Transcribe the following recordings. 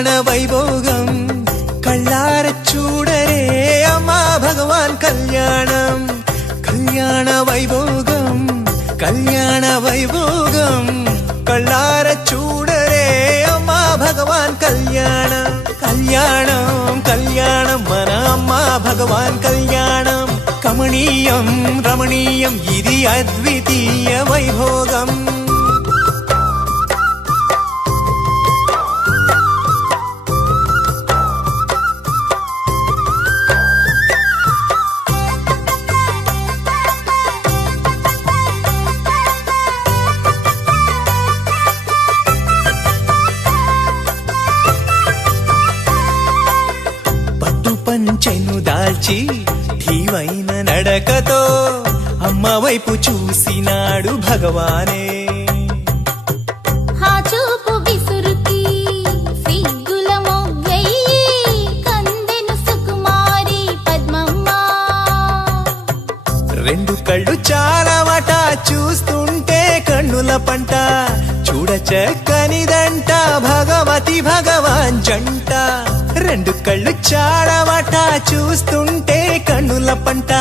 கல்யாண வைபோகம். கல்லார சூடரே அம்மா பகவான் கல்யாணம். கல்யாண வைபோகம் கல்யாண வைபோகம். கல்லார சூடரே அம்மா பகவான் கல்யாணம். கல்யாணம் கல்யாணம் மன அம்மா பகவான் கல்யாணம். கமணீயம் ரமணீயம் இது அத்விதீய வைபோகம். వైపు చూసినాడు భగవానే. హా చూపు విసురుకి సిగ్గుల మొగ్గయ్యి కందెను సుకుమారి పద్మమ్మ. రెండు కళ్ళు చాలా వట చూస్తుంటే కన్నుల పంట చూడ చక్కనిదంట భగవతి భగవాన్ జంట. రెండు కళ్ళు చాలా వట చూస్తుంటే కన్నుల పంట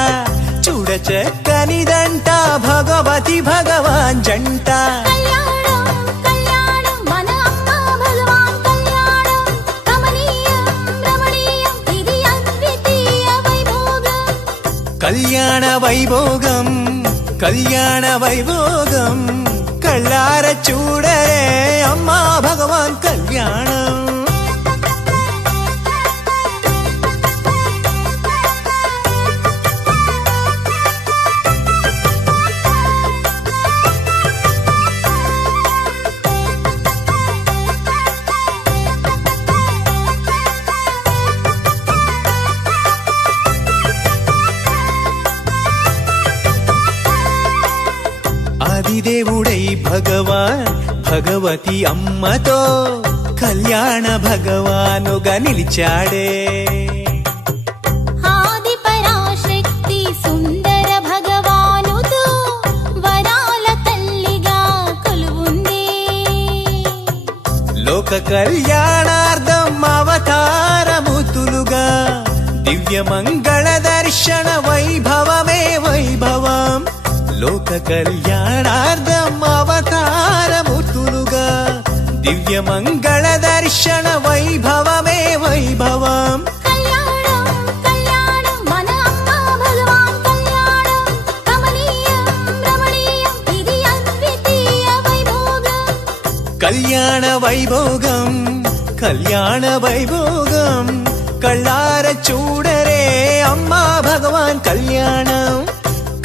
చూడ చక్కనిదంట భగవతి భగవాన్ జంట కళ్యాణం కళ్యాణం మన అమ్మ భగవాన్ కళ్యాణం కమనీయం రమణీయం ఇది భగవాన్ ఆదిదేవుడై భగవాన్ భగవతి అమ్మతో కళ్యాణ భగవానుగా నిలిచాడే. ఆది పరాశక్తి సుందర భగవానుతో వరాల తల్లిగా కొలువుంది లోక కళ్యాణార్థం అవతారమూతులుగా దివ్య మంగళ దర్శన వైభవమే. వైభవం లోక కళ్యాణార్థం అవతారమూతులుగా దివ్య మంగళ దర్శన వైభవమే వైభవం కళ్యాణం కళ్యాణం మన అమ్మ భగవాన్ కళ్యాణం కమనీయం రమణీయం ఇది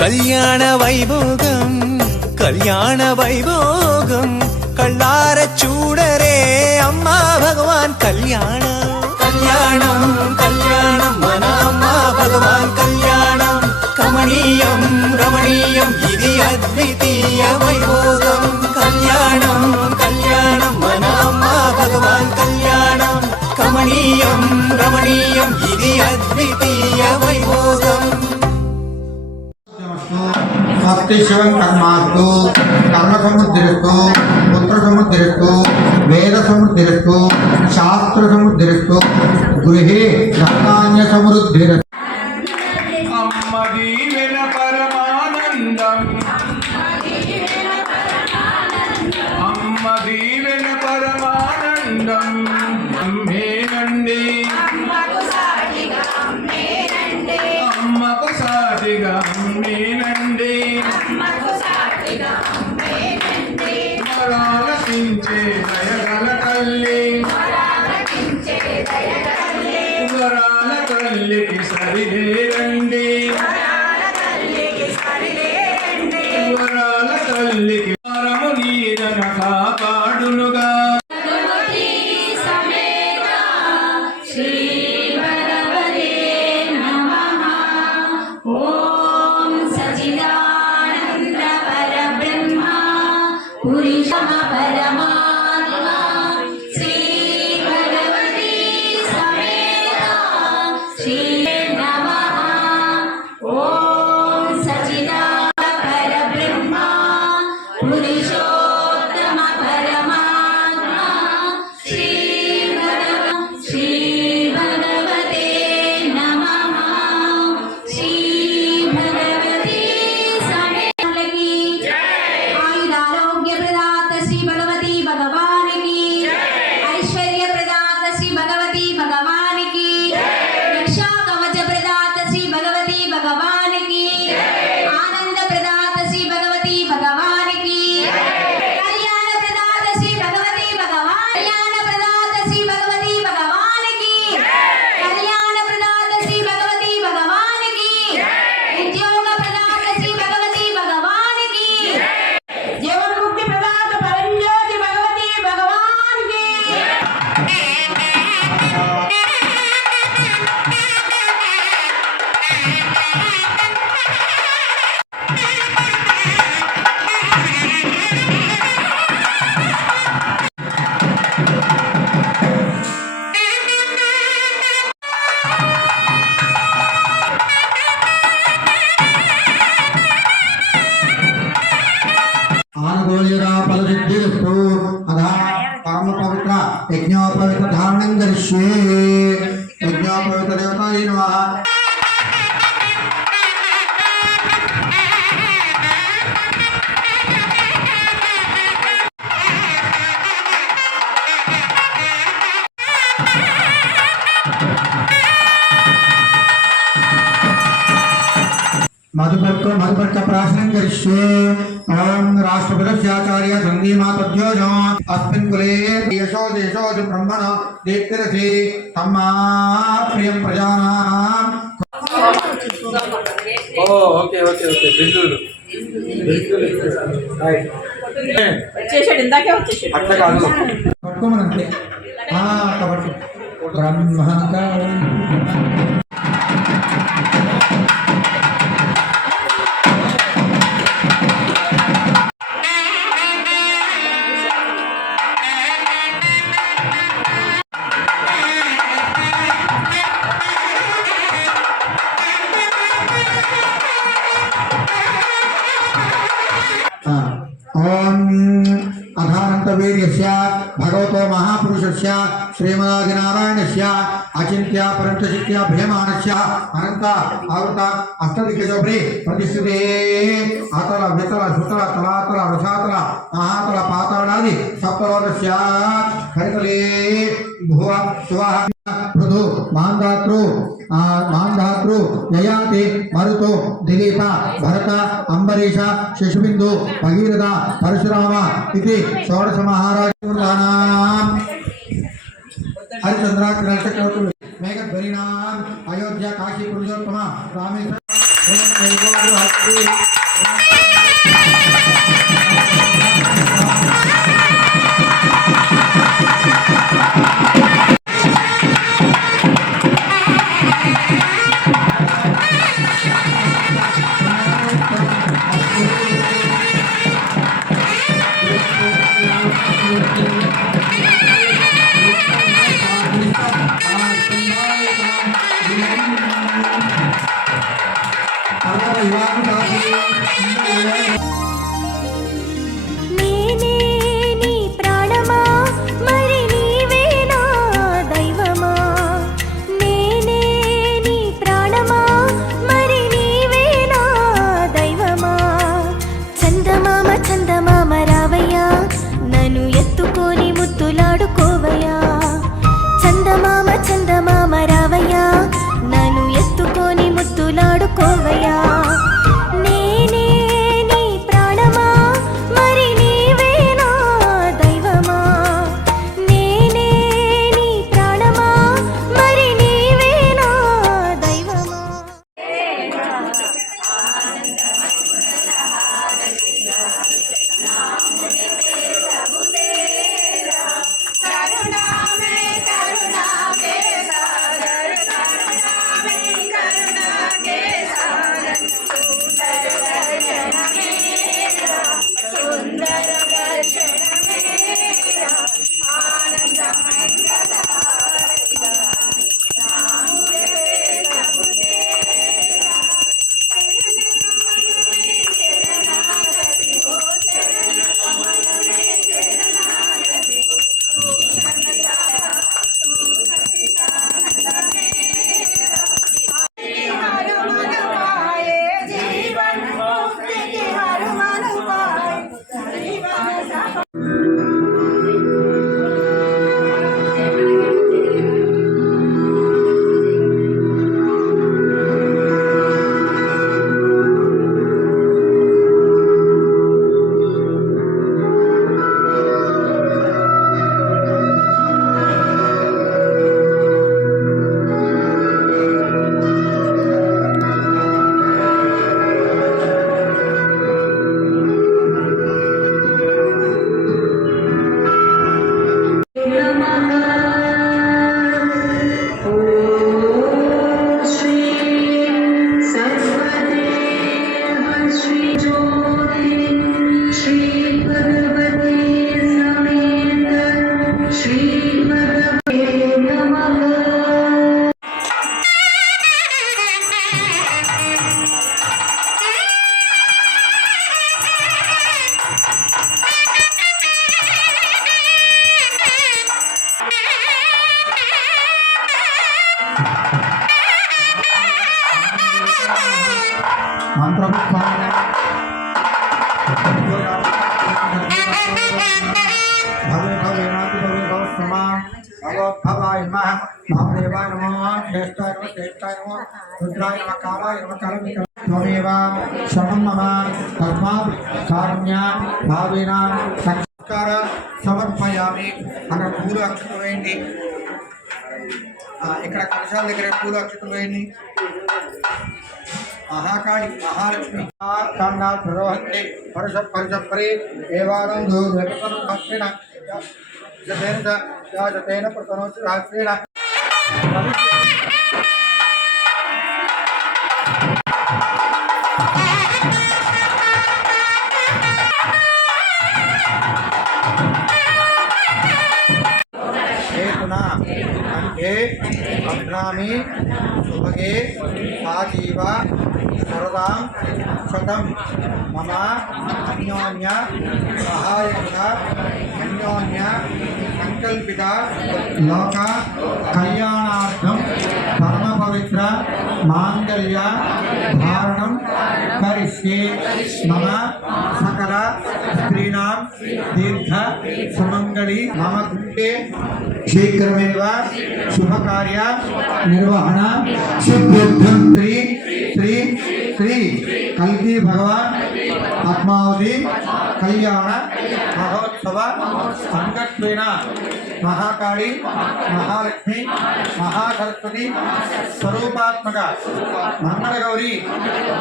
கல்யாண வைபோகம் கல்யாண வைபோகம். கல்லார சூடரே அம்மா பகவான் கல்யாணம். கல்யாணம் கல்யாணம் மனாமா பகவான் கல்யாணம். கமணீயம் ரமணீயம் இது அத்விதீய வைபோகம். கல்யாணம் கல்யாணம் மனாமா பகவான் கல்யாணம். கமணீயம் ரமணீயம் இது அத்விதீய வைபோகம். శివం కర్మాస్తు కర్మ సముద్రిస్తూ పుత్ర సముద్రిస్తూ వేద సముద్రిస్తూ శాస్త్ర సముద్రిస్తూ గృహే ధనాన్య సమృద్ధి అమ్మ దీవెన పరమానందం. यज्ञोपवित्र धारणं दर्श्ये। यज्ञोपवित्र देवता नमः। నమః మధుపర్క మధుపర్క ప్రాశనం కరిష్యే ఓం రాష్ట్రపతిశ్చాచార్య సంధీమా తద్యోజం అస్మిన్ కులే యశో దేశో బ్రహ్మణ దీప్తిరసి తమ్మా ప్రియం ప్రజానాం ఓ ఓకే ఓకే ఓకే బిందువులు రైట్ వచ్చేసాడు ఇందాకే వచ్చేసాడు అట్లా కాదు పట్టుకోమనంతే ఆ, అధానంతవీర్యస్య భగవతో మహాపురుషస్య శ్రీమదాదినారాయణస్య అచింత్య పరంతశక్త్య భీమానస్య అనంత ఆవృత అష్టదిగ్గజోపరి ప్రతిష్ఠితే అతల వితల సుతల తలాతల రసాతల మహాతల పాతాళాది సప్తలోకస్య హరితలే భువ శివ పృథు మాంధాతృ ఆ, మాంధాతృ యయాతి మరుతు దిలీప భరత అంబరీష శిశుబిందు భగీరథ పరశురామ ఇది షోడశ మహారాజానాం హరిచంద్రాక్షర చక్రవర్తులు మేఘధ్వరీనాం అయోధ్య కాశీ పురుషోత్తమ రామేశ్వర నమో రుద్రాయ నమ కాలాయ నమ కాలం త్వమేవ శమం మమ తస్మాత్ కారుణ్య భావేన సంస్కార సమర్పయామి అక్కడ పూలు అక్షతం వేయండి ఇక్కడ కలశాల దగ్గర పూలు అక్షతం వేయండి. మహాకాళి మహాలక్ష్మి కాండా ప్రరోహంతి పరుష పరుషపరి ఏవారం భక్తిన. జతేన జతేన अभ्रामि सुभगे आजीव सरदा शतं मम अन्योन्य सहायक लोक कल्याणार्थं पवित्र मांगल्य धारण करिष्ये। मम सकल स्त्रीणां दीर्घ सुमंगली मम कृते शीघ्रमेव शुभकार्य, निर्वहण। सिद्ध्यर्थं श्री श्री శ్రీ కల్కి భగవాన్ పద్మావతి కళ్యాణ మహోత్సవ సంకట్వేన మహాకాళి మహాలక్ష్మి మహాసరస్వతి స్వరూపాత్మక మంగళగౌరి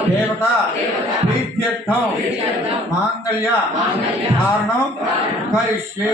దేవత ప్రీత్యర్థం మాంగళ్య కారణం కరిష్యే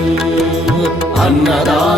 等一等